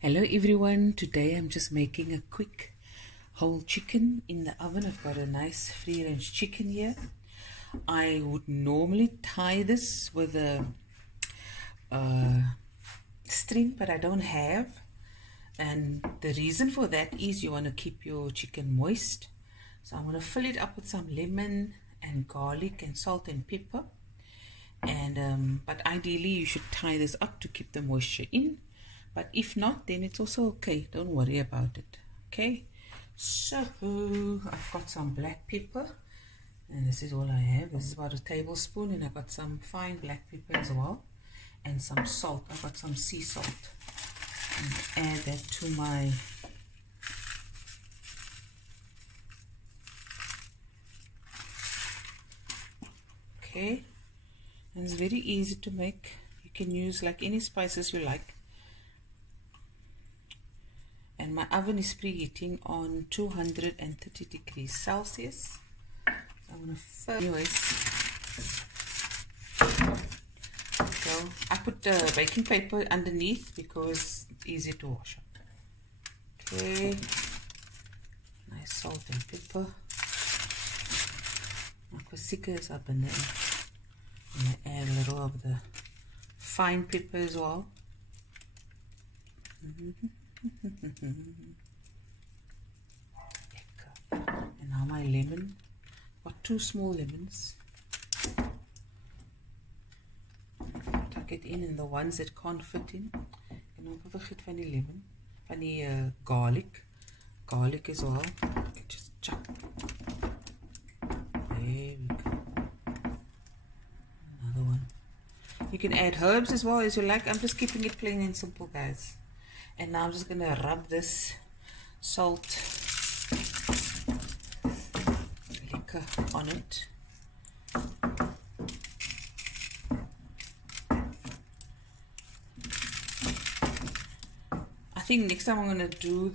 Hello everyone, today I'm just making a quick whole chicken in the oven. I've got a nice free range chicken here. I would normally tie this with a string, but I don't have, and the reason for that is you want to keep your chicken moist. So I'm going to fill it up with some lemon and garlic and salt and pepper, and but ideally you should tie this up to keep the moisture in. But if not, then it's also okay. Don't worry about it. Okay. So I've got some black pepper, and this is all I have. This is about a tablespoon, and I've got some fine black pepper as well, and some salt. I've got some sea salt. And add that to my okay. And it's very easy to make. You can use like any spices you like. And my oven is preheating on 230 degrees Celsius. So I'm going to fill, anyways. So I put the baking paper underneath because it's easy to wash up. Okay, nice salt and pepper. My kwasika is up in there. I'm going to add a little of the fine pepper as well. And now my lemon. Got 2 small lemons. Tuck it in, and the ones that can't fit in, you know, vergeet van die lemon, van die garlic as well. Just chuck. There we go. Another one. You can add herbs as well as you like. I'm just keeping it plain and simple, guys. And now I'm just going to rub this salt liquor on it. I think next time I'm going to do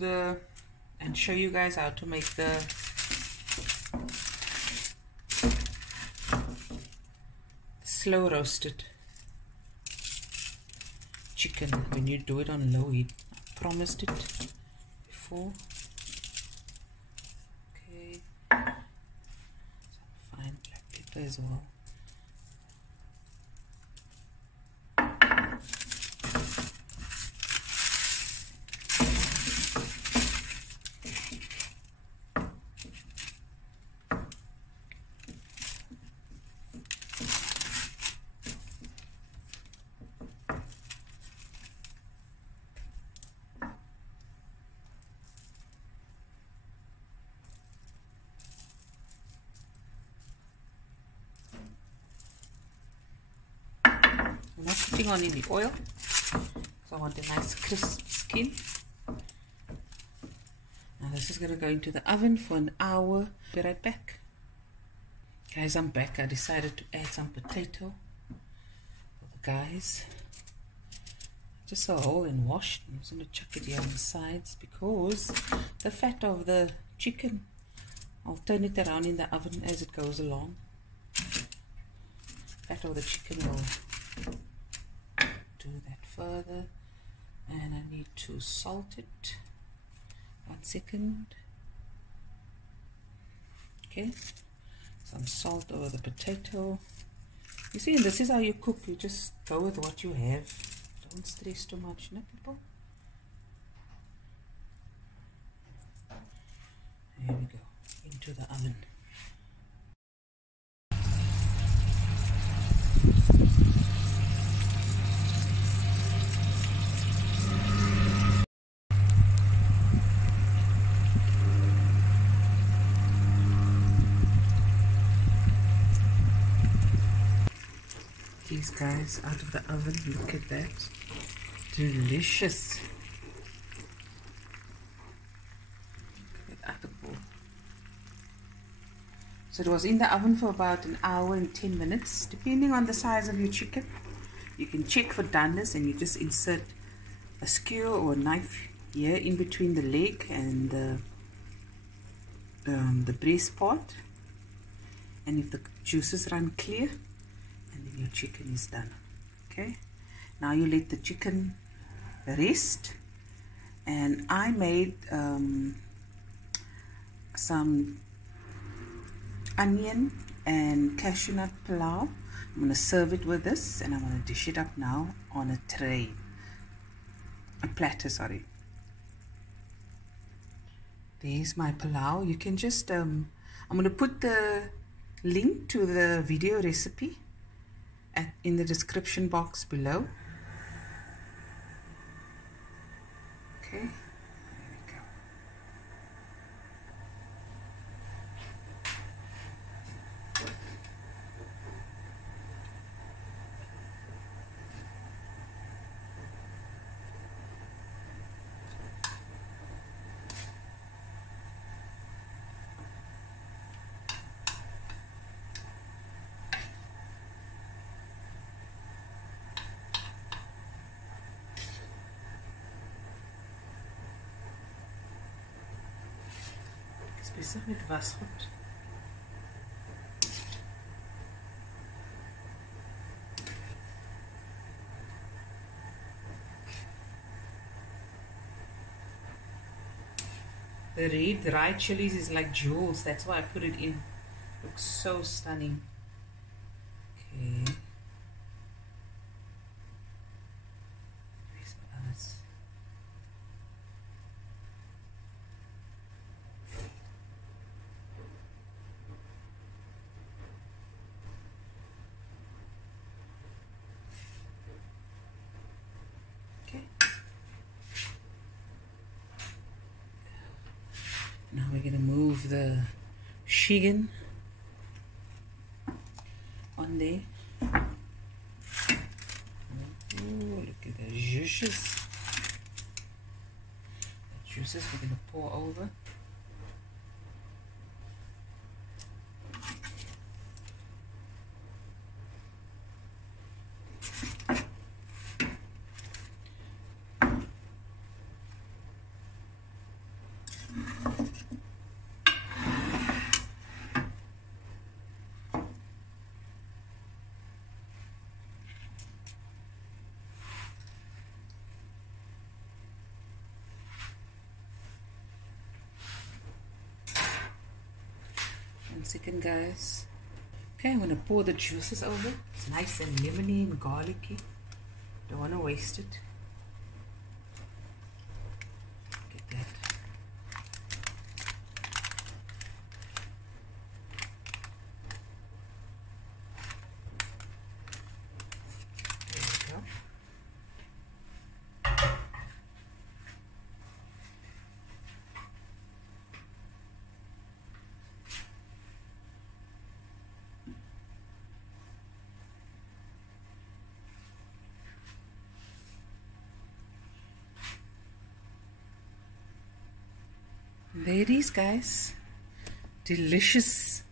and show you guys how to make the slow roasted chicken when you do it on low heat. Promised it before. Okay, some fine black pepper as well. I'm not putting on any oil, so I want a nice crisp skin. Now this is going to go into the oven for an hour. Be right back. Guys, I'm back. I decided to add some potato for the guys. Just so whole and washed. I'm just going to chuck it here on the sides because the fat of the chicken, I'll turn it around in the oven as it goes along. Fat of the chicken will do that further, and I need to salt it. 1 second. Okay, some salt over the potato. You see, this is how you cook. You just go with what you have. Don't stress too much, no, people. There we go, into the oven. These guys out of the oven, look at that, delicious. So it was in the oven for about an hour and 10 minutes, depending on the size of your chicken. You can check for doneness, and you just insert a skewer or a knife here in between the leg and the breast part, and if the juices run clear, and then your chicken is done. Okay, now you let the chicken rest And I made some onion and cashew nut pilau. I'm going to serve it with this, and I'm going to dish it up now on a tray, a platter, sorry. There's my pilau. You can just I'm going to put the link to the video recipe in the description box below. Okay, there we go. Besser mit Wasser. The red dried chilies is like jewels. That's why I put it in. Looks so stunning. Okay. Where's my others? Now we're going to move the chicken on there. Ooh, look at the juices. The juices we're going to pour over. One second, guys. Okay, I'm going to pour the juices over. It's nice and lemony and garlicky. Don't want to waste it. Get that. There we go. There it is, guys. Delicious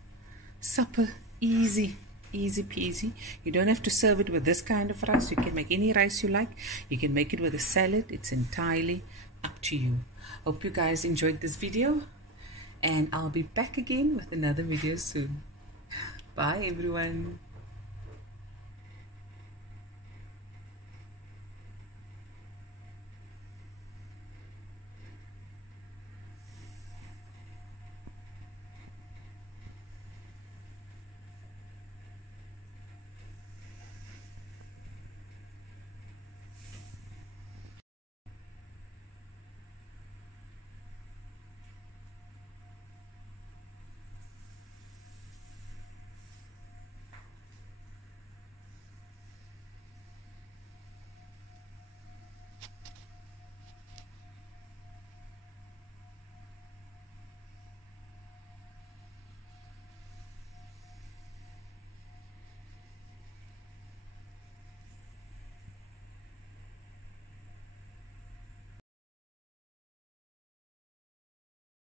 supper, easy peasy. You don't have to serve it with this kind of rice. You can make any rice you like. You can make it with a salad. It's entirely up to you. Hope you guys enjoyed this video, and I'll be back again with another video soon. Bye everyone.